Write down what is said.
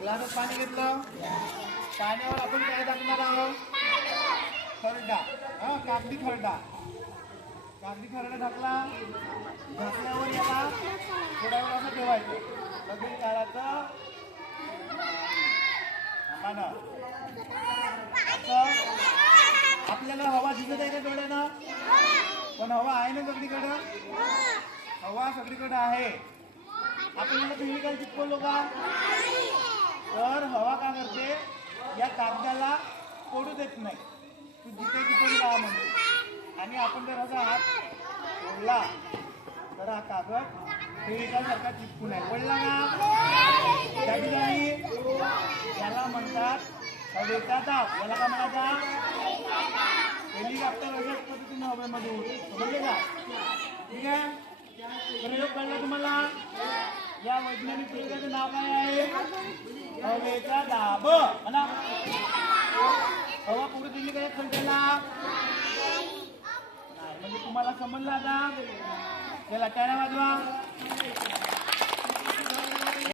ग्लासात पाणी घेतलं, पाण्यावर आपण काय टाकणार आहोत? खरडा. हा, कागदी खरडा. कागदी खरडा टाकला, ढाकल्यावर याला थोड्या वेळ असं ठेवायचं. लगेच काढायचं. आपल्याला हवा दिसत आहे का डोळ्यानं? पण हवा आहे ना सगळीकडं? हवा सगळीकडे आहे. आपण याला केमिकल चिपकवलो का? तर हवा का करते? या कागदाला पडू देत नाही. तू जिथे तिथे राहा म्हणते. आणि आपण जर असा हात ओढला तर हा कागद केमिकलसारखा चिपकून आहे. पडला का? त्याची नाही. याला म्हणतात हवेचा दाब. याला का म्हणायचा? हेलिकॉप्टर अशाच पद्धतीने हवेमध्ये उडते. समजले का? ठीक आहे. प्रयोग कळला तुम्हाला? या वैज्ञानिक प्रयोगाचं नाव काय आहे? हवेचा दाब. म्हणा, हवा पुढे दिली का खंडाला? नाही. म्हणजे तुम्हाला समजलं आता? त्याला टाळ्या वाजवा.